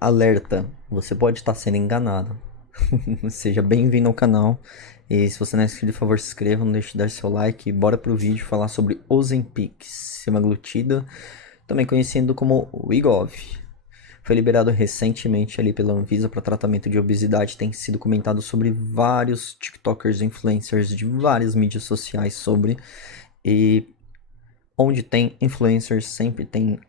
Alerta, você pode estar sendo enganado. Seja bem-vindo ao canal. E se você não é inscrito, por favor, se inscreva, não deixe de dar seu like. E bora pro vídeo falar sobre Ozempic, semaglutida, também conhecido como Wegovy. Foi liberado recentemente ali pela Anvisa para tratamento de obesidade. Tem sido comentado sobre vários TikTokers, influencers de várias mídias sociais sobre. E onde tem influencers sempre tem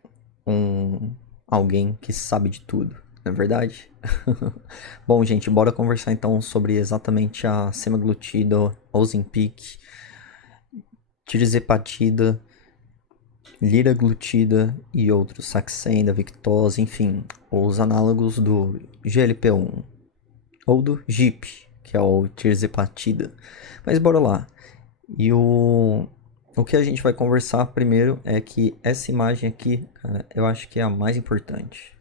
um alguém que sabe de tudo, não é verdade? Bom, gente, bora conversar então sobre exatamente a semaglutida, Ozempic, tirzepatida, liraglutida e outros, Saxenda, Victoza, enfim, os análogos do GLP-1 ou do GIP, que é o tirzepatida. Mas bora lá. E o que a gente vai conversar primeiro é que essa imagem aqui, cara, eu acho que é a mais importante.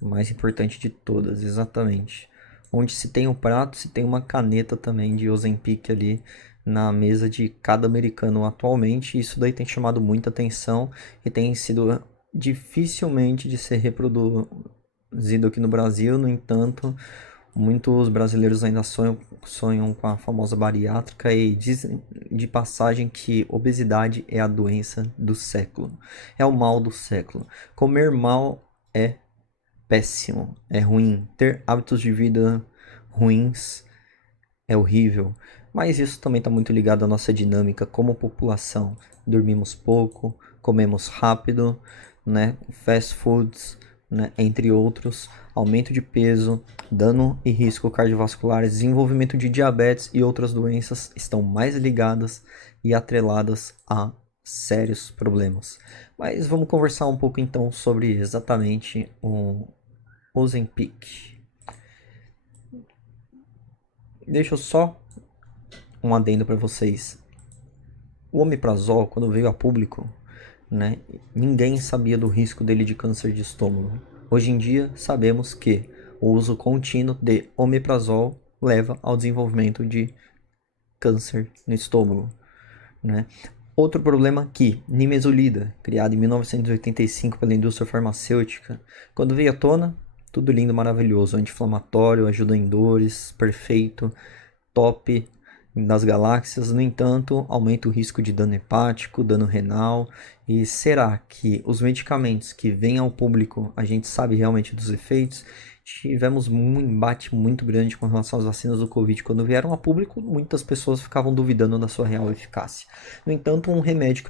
Mais importante de todas, exatamente. Onde se tem um prato, se tem uma caneta também de Ozempic ali na mesa de cada americano atualmente. Isso daí tem chamado muita atenção e tem sido dificilmente de ser reproduzido aqui no Brasil. No entanto, muitos brasileiros ainda sonham com a famosa bariátrica e dizem de passagem que obesidade é a doença do século. É o mal do século. Comer mal é péssimo, é ruim. Ter hábitos de vida ruins é horrível. Mas isso também está muito ligado à nossa dinâmica como população. Dormimos pouco, comemos rápido, né? Fast foods, né? Entre outros. Aumento de peso, dano e risco cardiovascular, desenvolvimento de diabetes e outras doenças estão mais ligadas e atreladas a sérios problemas. Mas vamos conversar um pouco então sobre exatamente o Ozempic. Deixa eu só um adendo para vocês. O omeprazol, quando veio a público, né, ninguém sabia do risco dele de câncer de estômago. Hoje em dia, sabemos que o uso contínuo de omeprazol leva ao desenvolvimento de câncer no estômago, né? Outro problema aqui, nimesulida, criada em 1985 pela indústria farmacêutica, quando veio à tona, tudo lindo, maravilhoso, anti-inflamatório, ajuda em dores, perfeito, top das galáxias. No entanto, aumenta o risco de dano hepático, dano renal. E será que os medicamentos que vêm ao público, a gente sabe realmente dos efeitos? Tivemos um embate muito grande com relação às vacinas do Covid. Quando vieram a público, muitas pessoas ficavam duvidando da sua real eficácia. No entanto, um remédio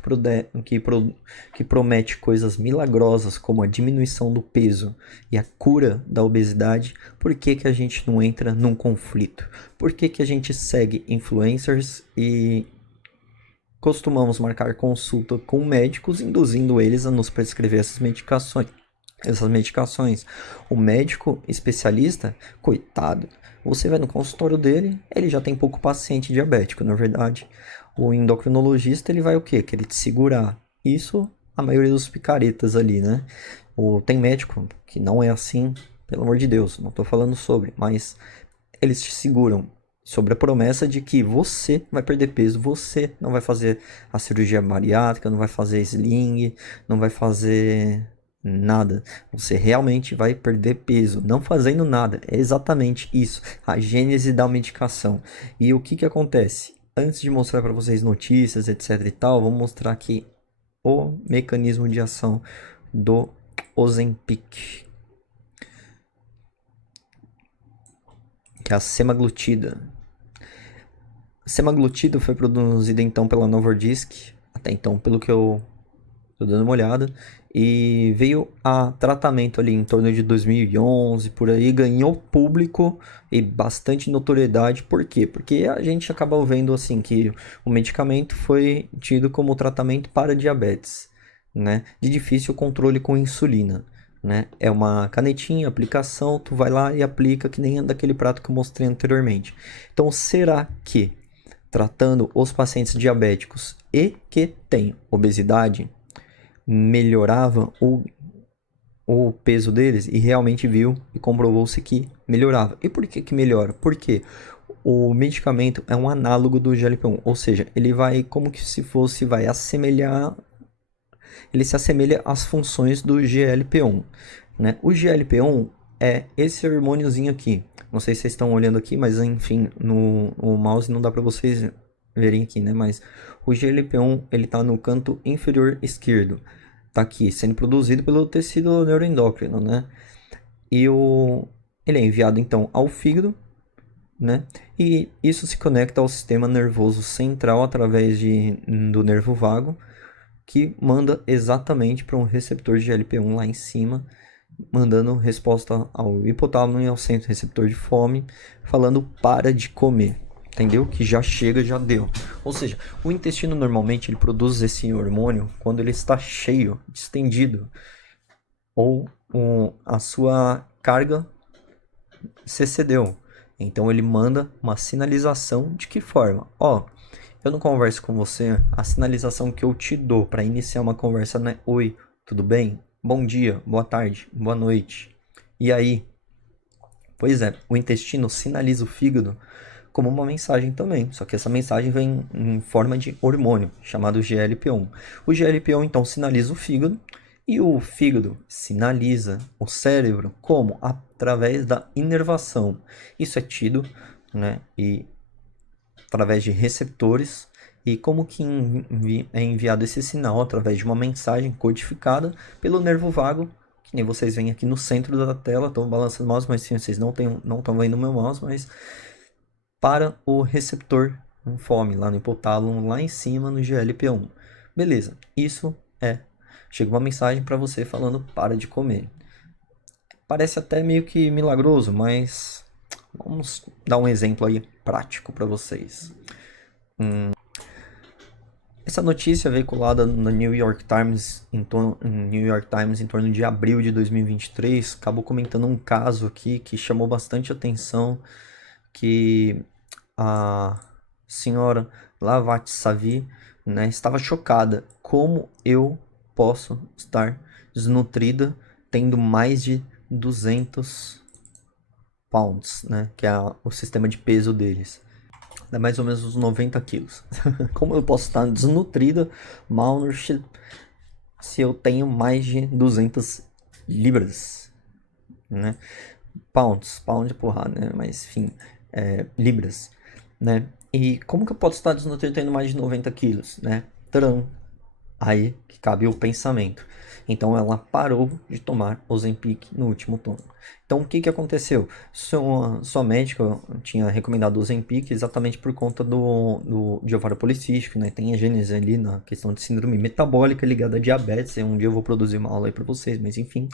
que promete coisas milagrosas, como a diminuição do peso e a cura da obesidade, por que que a gente não entra num conflito? Por que que a gente segue influencers e costumamos marcar consulta com médicos, induzindo eles a nos prescrever essas medicações. O médico especialista, coitado, você vai no consultório dele, ele já tem pouco paciente diabético, na verdade. O endocrinologista, ele vai o quê? Querer te segurar. Isso, a maioria dos picaretas ali, né? Tem médico que não é assim, pelo amor de Deus, não estou falando sobre, mas eles te seguram sobre a promessa de que você vai perder peso, você não vai fazer a cirurgia bariátrica, não vai fazer sling, não vai fazer nada. Você realmente vai perder peso, não fazendo nada. É exatamente isso, a gênese da medicação. E o que que acontece? Antes de mostrar para vocês notícias, etc e tal, vou mostrar aqui o mecanismo de ação do Ozempic, que é a semaglutida. Semaglutida foi produzida então pela Novo Nordisk, até então, pelo que eu tô dando uma olhada, e veio a tratamento ali em torno de 2011, por aí, ganhou público e bastante notoriedade. Por quê? Porque a gente acaba vendo assim que o medicamento foi tido como tratamento para diabetes, né? De difícil controle com insulina. Né? É uma canetinha, aplicação, tu vai lá e aplica que nem daquele prato que eu mostrei anteriormente. Então, será que tratando os pacientes diabéticos e que têm obesidade, melhorava o peso deles? E realmente viu e comprovou-se que melhorava. E por que que melhora? Porque o medicamento é um análogo do GLP-1, ou seja, ele vai como que se fosse, vai assemelhar, ele se assemelha às funções do GLP-1. né? O GLP-1 é esse hormôniozinho aqui. Não sei se vocês estão olhando aqui, mas enfim, no mouse não dá para vocês verem aqui, né? Mas o GLP-1 ele tá no canto inferior esquerdo. Tá aqui, sendo produzido pelo tecido neuroendócrino, né? E ele é enviado então ao fígado, né? E isso se conecta ao sistema nervoso central através do nervo vago, que manda exatamente para um receptor de GLP-1 lá em cima, mandando resposta ao hipotálamo e ao centro receptor de fome, falando para de comer. Entendeu? Que já chega, já deu. Ou seja, o intestino normalmente ele produz esse hormônio quando ele está cheio, distendido, ou a sua carga se excedeu. Então ele manda uma sinalização de que forma? Ó, eu não converso com você, a sinalização que eu te dou para iniciar uma conversa não é oi, tudo bem? Bom dia, boa tarde, boa noite. E aí? Pois é, o intestino sinaliza o fígado como uma mensagem também, só que essa mensagem vem em forma de hormônio, chamado GLP-1. O GLP-1 então sinaliza o fígado e o fígado sinaliza o cérebro como? Através da inervação. Isso é tido, né, e através de receptores. E como que é enviado esse sinal? Através de uma mensagem codificada pelo nervo vago, que nem vocês veem aqui no centro da tela. Estou balançando o mouse, mas sim, vocês não estão vendo o meu mouse, mas para o receptor com fome, lá no hipotálamo, lá em cima no GLP-1. Beleza, isso é. Chega uma mensagem para você falando para de comer. Parece até meio que milagroso, mas vamos dar um exemplo aí prático para vocês. Essa notícia veiculada no New York Times em torno de abril de 2023 acabou comentando um caso aqui que chamou bastante atenção, que a senhora Lavat Savi, né, estava chocada. Como eu posso estar desnutrida tendo mais de 200 pounds, né, que é o sistema de peso deles? Dá mais ou menos uns 90 quilos. Como eu posso estar desnutrida, malnourished, se eu tenho mais de 200 libras, né? Pound é porrada, né? Mas enfim, libras, né? E como que eu posso estar desnutrido tendo mais de 90 quilos, né? Tcharam! Aí que cabe o pensamento. Então ela parou de tomar Ozempic no último turno. Então o que que aconteceu? Sua médica tinha recomendado Ozempic exatamente por conta de ovário policístico, né? Tem a gênese ali na questão de síndrome metabólica ligada a diabetes. Um dia eu vou produzir uma aula aí para vocês, mas enfim,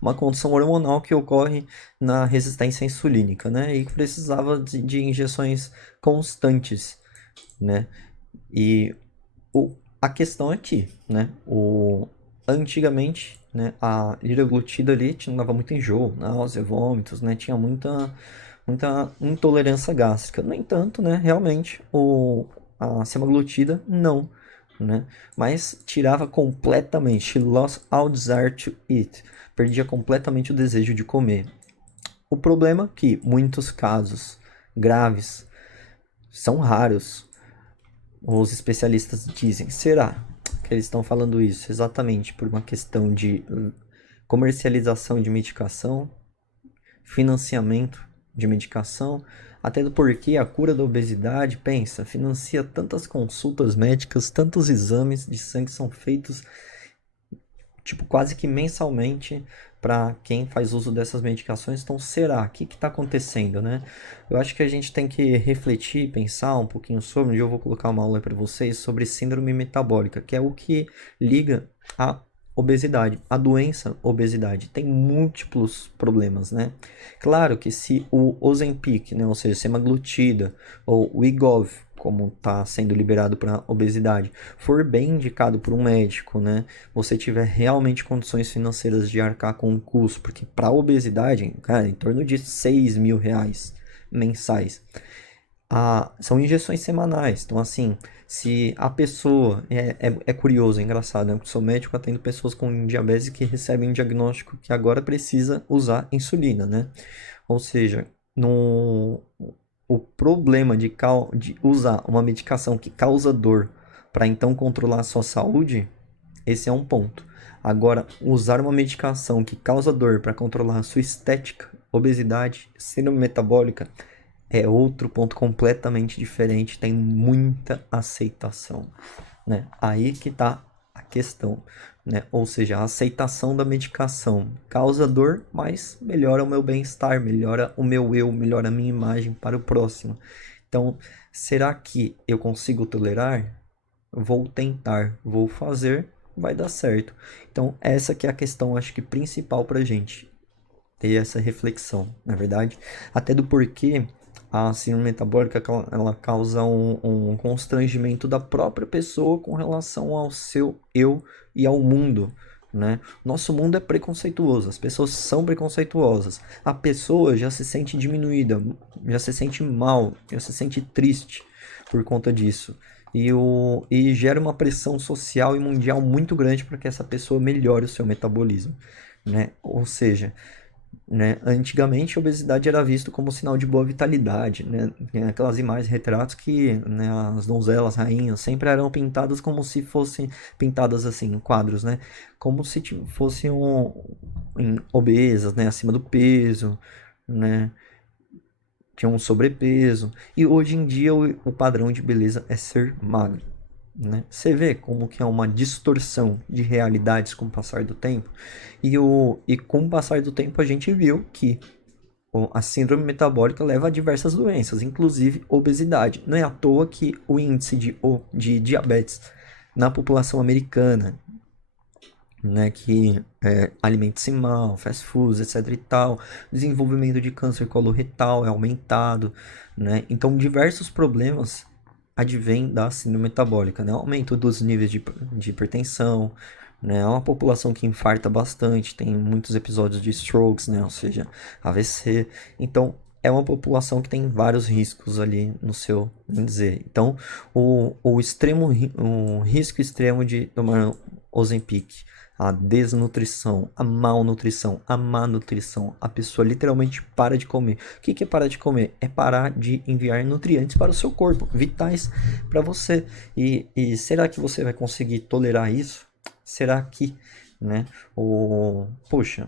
uma condição hormonal que ocorre na resistência insulínica, né? E que precisava de injeções constantes, né? E a questão aqui, né? Antigamente, né, a liraglutida ali dava muito enjoo, náusea, vômitos, né? Tinha muita intolerância gástrica. No entanto, né, realmente, a semaglutida não, né? Mas tirava completamente, she lost all desire to eat. Perdia completamente o desejo de comer. O problema é que muitos casos graves são raros. Os especialistas dizem, será que eles estão falando isso exatamente por uma questão de comercialização de medicação, financiamento de medicação, até porque a cura da obesidade, pensa, financia tantas consultas médicas, tantos exames de sangue são feitos tipo quase que mensalmente para quem faz uso dessas medicações. Então, será? O que está acontecendo, né? Eu acho que a gente tem que refletir, pensar um pouquinho sobre. Eu vou colocar uma aula para vocês sobre síndrome metabólica, que é o que liga a obesidade, a doença obesidade. Tem múltiplos problemas, né? Claro que se o Ozempic, né, ou seja, semaglutida ou o Wegovy, como está sendo liberado para obesidade, for bem indicado por um médico, né? Você tiver realmente condições financeiras de arcar com o custo, porque para obesidade, cara, em torno de 6 mil reais mensais. São injeções semanais. Então, assim, se a pessoa. É curioso, é engraçado, né? Eu sou médico, atendo pessoas com diabetes que recebem um diagnóstico que agora precisa usar insulina, né? Ou seja, no, o problema de usar uma medicação que causa dor para então controlar a sua saúde, esse é um ponto. Agora, usar uma medicação que causa dor para controlar a sua estética, obesidade, síndrome metabólica, é outro ponto completamente diferente, tem muita aceitação, né? Aí que tá a questão, né? Ou seja, a aceitação da medicação causa dor, mas melhora o meu bem-estar, melhora o meu eu, melhora a minha imagem para o próximo. Então, será que eu consigo tolerar? Vou tentar, vou fazer, vai dar certo. Então, essa que é a questão, acho que principal pra gente ter essa reflexão, na verdade, até do porquê a síndrome metabólica ela causa um constrangimento da própria pessoa com relação ao seu eu e ao mundo, né? Nosso mundo é preconceituoso, as pessoas são preconceituosas. A pessoa já se sente diminuída, já se sente mal, já se sente triste por conta disso. E gera uma pressão social e mundial muito grande para que essa pessoa melhore o seu metabolismo, né? Ou seja, né? Antigamente, a obesidade era visto como sinal de boa vitalidade, né? Tem aquelas imagens, retratos que, né, as donzelas, rainhas, sempre eram pintadas como se fossem pintadas assim, em quadros, né? Como se fossem obesas, né? Acima do peso, né? Tinham um sobrepeso. E hoje em dia o padrão de beleza é ser magro, né? Você vê como que é uma distorção de realidades com o passar do tempo. E com o passar do tempo a gente viu que a síndrome metabólica leva a diversas doenças, inclusive obesidade. Não é à toa que o índice de diabetes na população americana, né, que alimenta-se mal, fast foods, etc e tal, desenvolvimento de câncer coloretal é aumentado, né? Então diversos problemas advêm da síndrome metabólica, né? Aumento dos níveis de hipertensão, né? É uma população que infarta bastante, tem muitos episódios de strokes, né? Ou seja, AVC. Então, é uma população que tem vários riscos ali no seu, bem dizer. Então, o risco extremo de tomar Ozempic, a desnutrição, a malnutrição, a má nutrição, a pessoa literalmente para de comer. O que é parar de comer? É parar de enviar nutrientes para o seu corpo, vitais para você. E será que você vai conseguir tolerar isso? Será que, né? Poxa,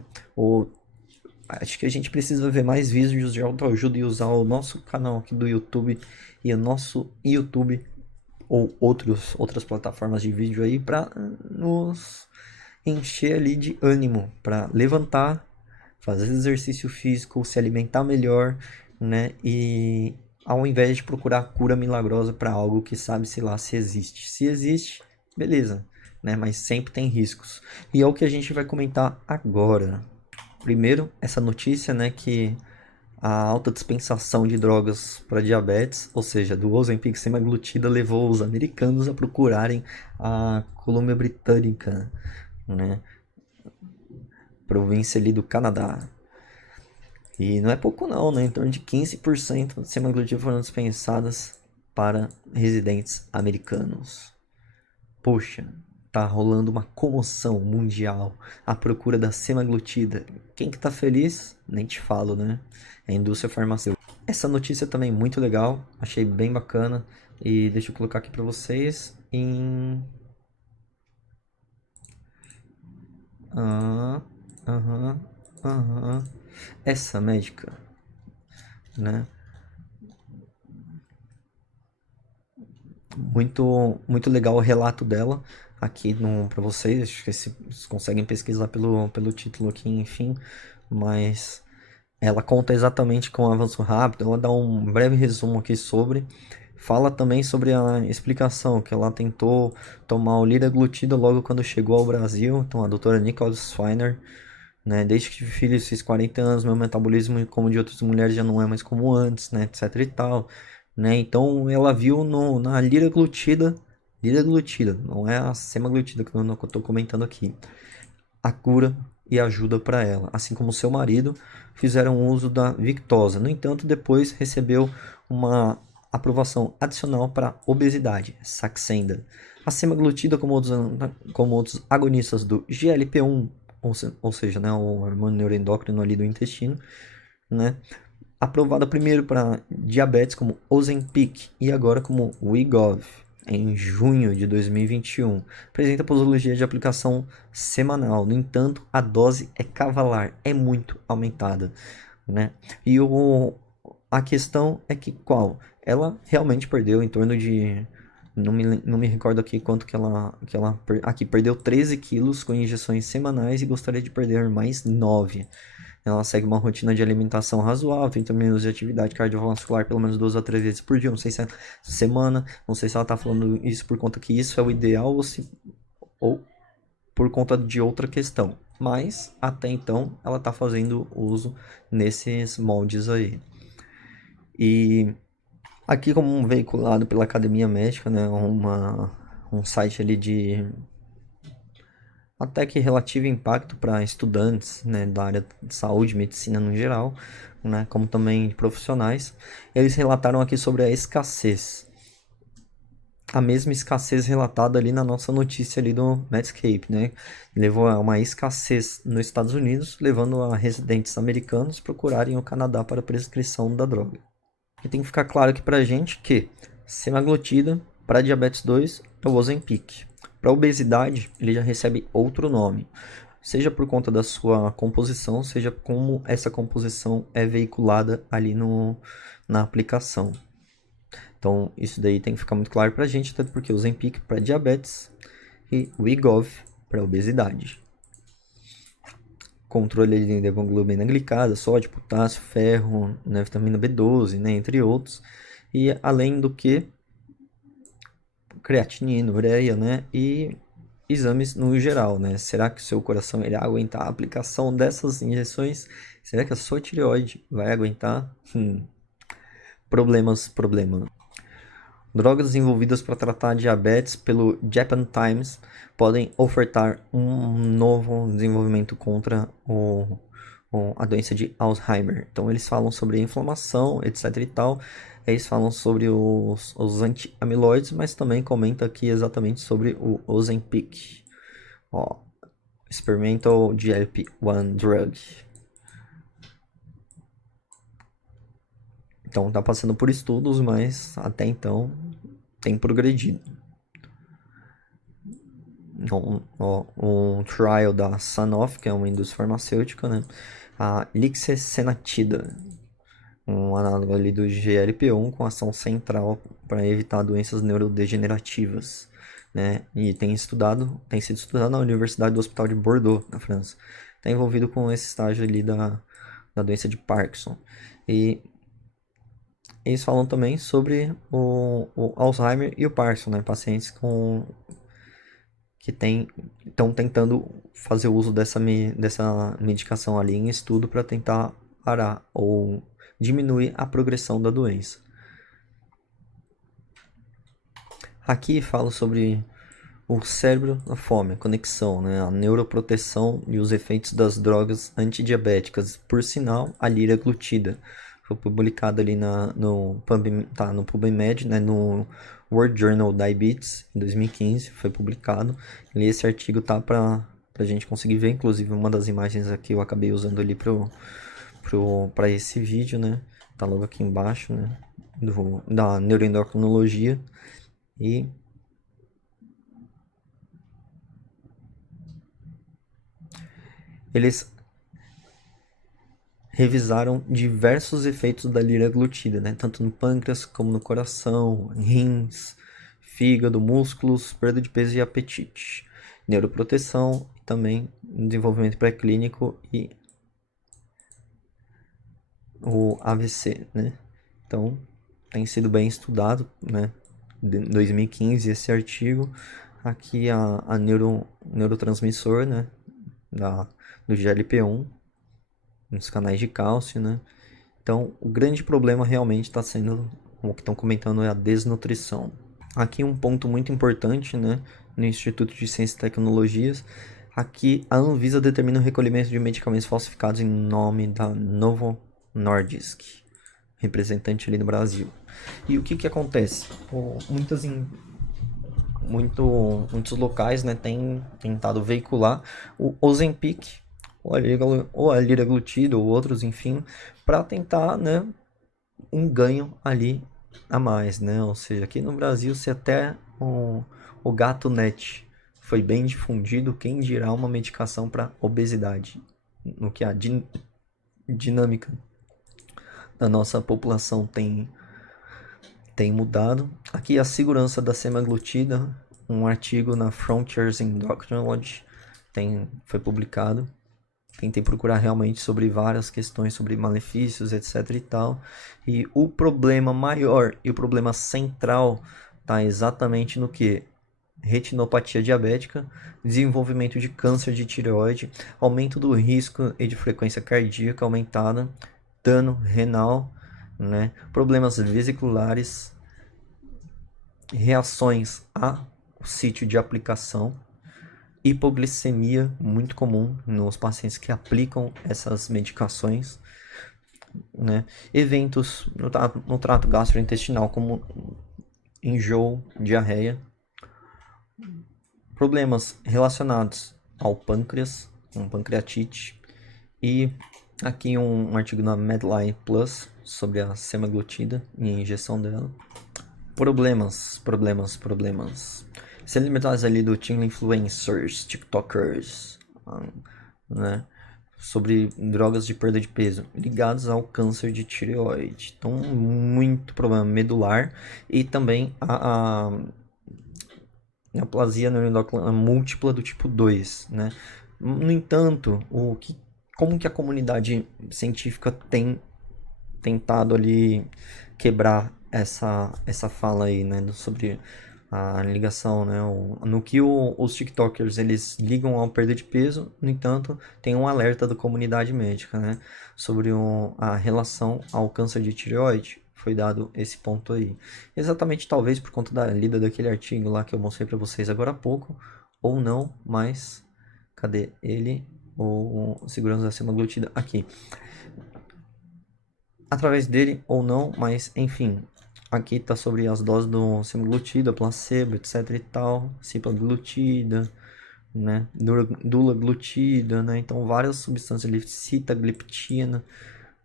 acho que a gente precisa ver mais vídeos de autoajuda e usar o nosso canal aqui do YouTube e o nosso YouTube ou outras plataformas de vídeo aí para nos encher ali de ânimo, para levantar, fazer exercício físico, se alimentar melhor, né? E ao invés de procurar cura milagrosa para algo que sabe-se lá se existe. Se existe, beleza, né? Mas sempre tem riscos. E é o que a gente vai comentar agora. Primeiro, essa notícia, né, que a alta dispensação de drogas para diabetes, ou seja, do Ozempic semaglutida, levou os americanos a procurarem a Colômbia Britânica, né, província ali do Canadá. E não é pouco não, né? Em torno de 15% de semaglutida foram dispensadas para residentes americanos. Poxa, tá rolando uma comoção mundial à procura da semaglutida. Quem que tá feliz? Nem te falo, né? É a indústria farmacêutica. Essa notícia também é muito legal, achei bem bacana. E deixa eu colocar aqui para vocês aham, aham. Essa médica, né? Muito legal o relato dela aqui para vocês. Acho que vocês conseguem pesquisar pelo título aqui, enfim. Mas ela conta exatamente com o avanço rápido. Ela dá um breve resumo aqui sobre. Fala também sobre a explicação que ela tentou tomar o liraglutida logo quando chegou ao Brasil. Então, a doutora Nicole Sweiner, né? Desde que tive filhos, fiz 40 anos, meu metabolismo, como de outras mulheres, já não é mais como antes, né? Etc e tal, né? Então ela viu na liraglutida, não é a semaglutida que eu tô comentando aqui, a cura e ajuda para ela, assim como seu marido fizeram uso da Victoza. No entanto, depois recebeu uma aprovação adicional para obesidade, Saxenda. A semaglutida, como outros agonistas do GLP-1, ou seja, né, o hormônio neuroendócrino ali do intestino, né, aprovada primeiro para diabetes como Ozempic e agora como Wegovy, em junho de 2021. Apresenta posologia de aplicação semanal. No entanto, a dose é cavalar, é muito aumentada, né? E a questão é que qual? Ela realmente perdeu em torno de... Não me recordo aqui quanto aqui perdeu 13 quilos com injeções semanais e gostaria de perder mais 9. Ela segue uma rotina de alimentação razoável, 30 minutos de atividade cardiovascular pelo menos 2 a 3 vezes por dia. Não sei se é semana, não sei se ela tá falando isso por conta que isso é o ideal ou por conta de outra questão. Mas até então ela tá fazendo uso nesses moldes aí. E aqui como um veiculado pela Academia Médica, né, um site ali de até que relativo impacto para estudantes, né, da área de saúde, medicina no geral, né, como também profissionais. Eles relataram aqui sobre a escassez. A mesma escassez relatada ali na nossa notícia ali do Medscape, né? Levou a uma escassez nos Estados Unidos, levando a residentes americanos procurarem o Canadá para prescrição da droga. E tem que ficar claro aqui pra gente que semaglutida para diabetes 2 é o Ozempic. Para obesidade, ele já recebe outro nome, seja por conta da sua composição, seja como essa composição é veiculada ali na aplicação. Então, isso daí tem que ficar muito claro pra gente, tanto porque o Ozempic para diabetes e o Wegovy para obesidade. Controle de hemoglobina glicada, sódio, potássio, ferro, né, vitamina B12, né, entre outros. E além do que, creatinina, ureia, né, e exames no geral, né? Será que o seu coração irá aguentar a aplicação dessas injeções? Será que a sua tireoide vai aguentar? Problemas. Drogas desenvolvidas para tratar diabetes pelo Japan Times podem ofertar um novo desenvolvimento contra a doença de Alzheimer. Então eles falam sobre inflamação, etc e tal. Eles falam sobre os anti-amiloides, mas também comenta aqui exatamente sobre o Ozempic. Ó, Experimental GLP-1 Drug. Então tá passando por estudos, mas até então tem progredido. Um trial da Sanofi, que é uma indústria farmacêutica, né? A Lixesenatida, um análogo ali do GLP-1 com ação central para evitar doenças neurodegenerativas, né? E tem sido estudado na Universidade do Hospital de Bordeaux, na França. Está envolvido com esse estágio ali da doença de Parkinson. E eles falam também sobre o Alzheimer e o Parkinson, né? Pacientes que estão tentando fazer uso dessa medicação ali em estudo para tentar parar ou diminuir a progressão da doença. Aqui falo sobre o cérebro na fome, a conexão, né? A neuroproteção e os efeitos das drogas antidiabéticas. Por sinal, a liraglutida foi publicado ali no PubMed, né? No World Journal Diabetes, em 2015, foi publicado. E esse artigo tá para a gente conseguir ver, inclusive uma das imagens aqui eu acabei usando ali para esse vídeo, né? Tá logo aqui embaixo, né? Da neuroendocrinologia. E eles revisaram diversos efeitos da liraglutida, né? Tanto no pâncreas como no coração, rins, fígado, músculos, perda de peso e apetite, neuroproteção e também desenvolvimento pré-clínico e o AVC, né? Então, tem sido bem estudado, né? Em 2015 esse artigo. Aqui a neurotransmissor, né? Do GLP-1 nos canais de cálcio, né? Então, o grande problema realmente está sendo, o que estão comentando, é a desnutrição. Aqui um ponto muito importante, né? No Instituto de Ciências e Tecnologias, aqui a Anvisa determina o recolhimento de medicamentos falsificados em nome da Novo Nordisk, representante ali no Brasil. E o que acontece? Muitos locais, né, têm tentado veicular o Ozempic, ou a liraglutida, ou outros, enfim, para tentar, né, um ganho ali a mais, né? Ou seja, aqui no Brasil, se até o gato net foi bem difundido, quem dirá uma medicação para obesidade? No que a dinâmica da nossa população tem mudado. Aqui a segurança da semaglutida, um artigo na Frontiers in Endocrinology foi publicado. Tentei procurar realmente sobre várias questões, sobre malefícios, etc e tal. E o problema maior e o problema central está exatamente no que? Retinopatia diabética, desenvolvimento de câncer de tireoide, aumento do risco e de frequência cardíaca aumentada, dano renal, né? Problemas vesiculares, reações ao sítio de aplicação, hipoglicemia, muito comum nos pacientes que aplicam essas medicações, né? Eventos no trato gastrointestinal, como enjoo, diarreia, problemas relacionados ao pâncreas, com pancreatite, e aqui um artigo na Medline Plus sobre a semaglutida e a injeção dela. Problemas. Celebridades ali do Teen Influencers, TikTokers, né? Sobre drogas de perda de peso ligados ao câncer de tireoide. Então, muito problema medular e também a neoplasia neuroendocrina múltipla do tipo 2, né? No entanto, como que a comunidade científica tem tentado ali quebrar essa fala aí, né, sobre a ligação, né, no que os TikTokers eles ligam ao perda de peso. No entanto, tem um alerta da comunidade médica, né, sobre a relação ao câncer de tireoide. Foi dado esse ponto aí. Exatamente, talvez por conta da lida daquele artigo lá que eu mostrei para vocês agora há pouco, ou não, mas cadê ele? O segurança da semaglutida aqui. Através dele ou não, mas enfim, aqui tá sobre as doses do semaglutida, placebo, etc e tal, cipaglutida, né, dulaglutida, né, então várias substâncias ali, sitagliptina,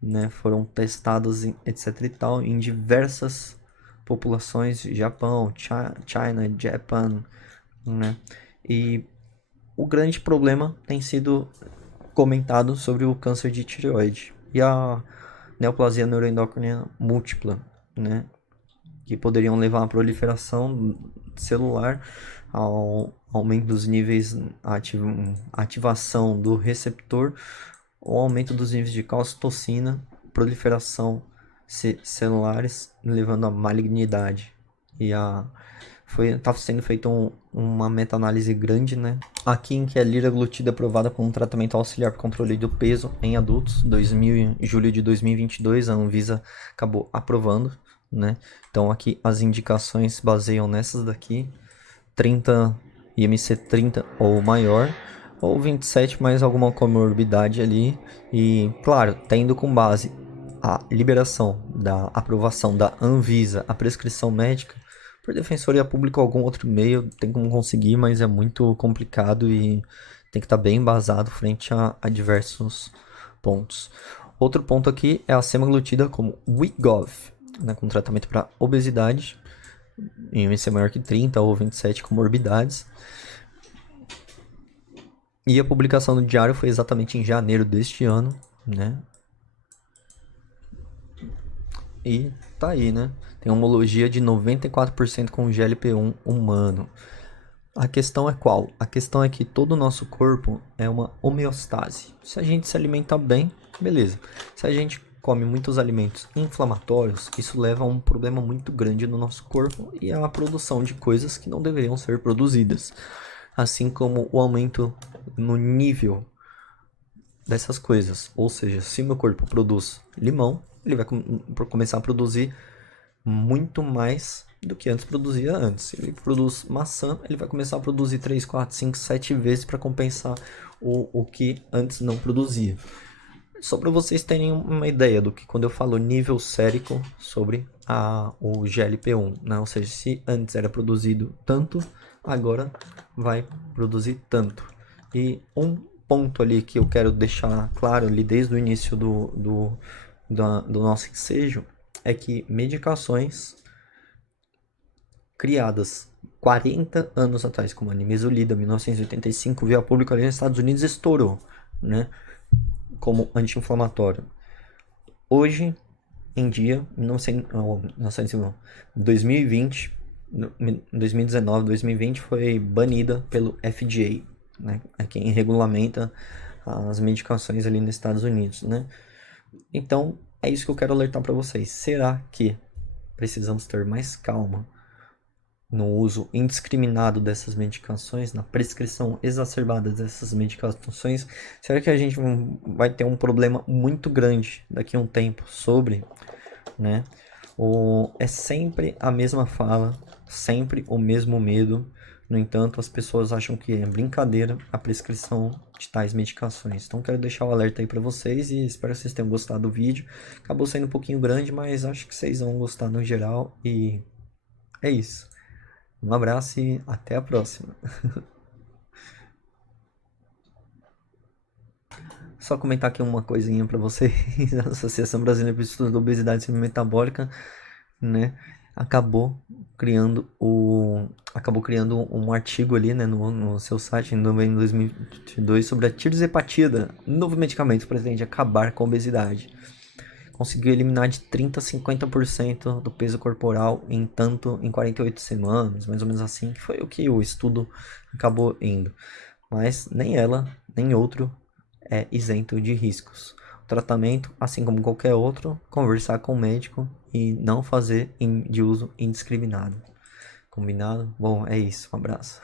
né, foram testadas, etc e tal, em diversas populações, Japão, China, Japan, né, e o grande problema tem sido comentado sobre o câncer de tireoide e a neoplasia neuroendócrina múltipla, né, que poderiam levar à proliferação celular, ao aumento dos níveis, ativação do receptor, o aumento dos níveis de calcitocina, proliferação celulares, levando à malignidade. E está sendo feita uma meta-análise grande, né? Aqui em que a liraglutida é aprovada como um tratamento auxiliar para controle do peso em adultos, julho de 2022, a Anvisa acabou aprovando, né? Então aqui as indicações se baseiam nessas daqui, 30 IMC 30 ou maior, ou 27 mais alguma comorbidade ali, e claro, tendo com base a liberação da aprovação da Anvisa, a prescrição médica, por defensoria pública ou algum outro meio, tem como conseguir, mas é muito complicado e tem que estar bem embasado frente a diversos pontos. Outro ponto aqui é a semaglutida como Wegovy, né, com tratamento para obesidade, em IMC maior que 30 ou 27 comorbidades. E a publicação do diário foi exatamente em janeiro deste ano, né? E tá aí, né? Tem homologia de 94% com GLP-1 humano. A questão é qual? A questão é que todo o nosso corpo é uma homeostase. Se a gente se alimenta bem, beleza. Se a gente come muitos alimentos inflamatórios, isso leva a um problema muito grande no nosso corpo e a produção de coisas que não deveriam ser produzidas. Assim como o aumento no nível dessas coisas. Ou seja, se meu corpo produz limão, ele vai começar a produzir muito mais do que antes produzia antes. Se ele produz maçã, ele vai começar a produzir 3, 4, 5, 7 vezes para compensar o que antes não produzia. Só para vocês terem uma ideia do que quando eu falo nível sérico sobre o GLP-1, né? Ou seja, se antes era produzido tanto, agora vai produzir tanto. E um ponto ali que eu quero deixar claro ali desde o início do nosso ensejo é que medicações criadas 40 anos atrás, como a nimesulida, 1985, veio a público ali nos Estados Unidos e estourou, né? Como anti-inflamatório. Hoje em dia, 2020, 2019, 2020 foi banida pelo FDA, né? É quem regulamenta as medicações ali nos Estados Unidos, né? Então, é isso que eu quero alertar para vocês. Será que precisamos ter mais calma no uso indiscriminado dessas medicações, na prescrição exacerbada dessas medicações? Será que a gente vai ter um problema muito grande daqui a um tempo sobre, né? Ou é sempre a mesma fala, sempre o mesmo medo. No entanto, as pessoas acham que é brincadeira a prescrição de tais medicações. Então, quero deixar o alerta aí para vocês e espero que vocês tenham gostado do vídeo. Acabou sendo um pouquinho grande, mas acho que vocês vão gostar no geral. E é isso. Um abraço e até a próxima. Só comentar aqui uma coisinha para vocês. A Associação Brasileira para o Estudo da Obesidade e Síndrome Metabólica, né, acabou criando um artigo ali, né, no seu site em novembro de 2022 sobre a tirzepatida, novo medicamento que pretende acabar com a obesidade. Conseguiu eliminar de 30 a 50% do peso corporal em 48 semanas, mais ou menos assim, que foi o que o estudo acabou indo. Mas nem ela, nem outro é isento de riscos. O tratamento, assim como qualquer outro, conversar com o médico e não fazer de uso indiscriminado. Combinado? Bom, é isso. Um abraço.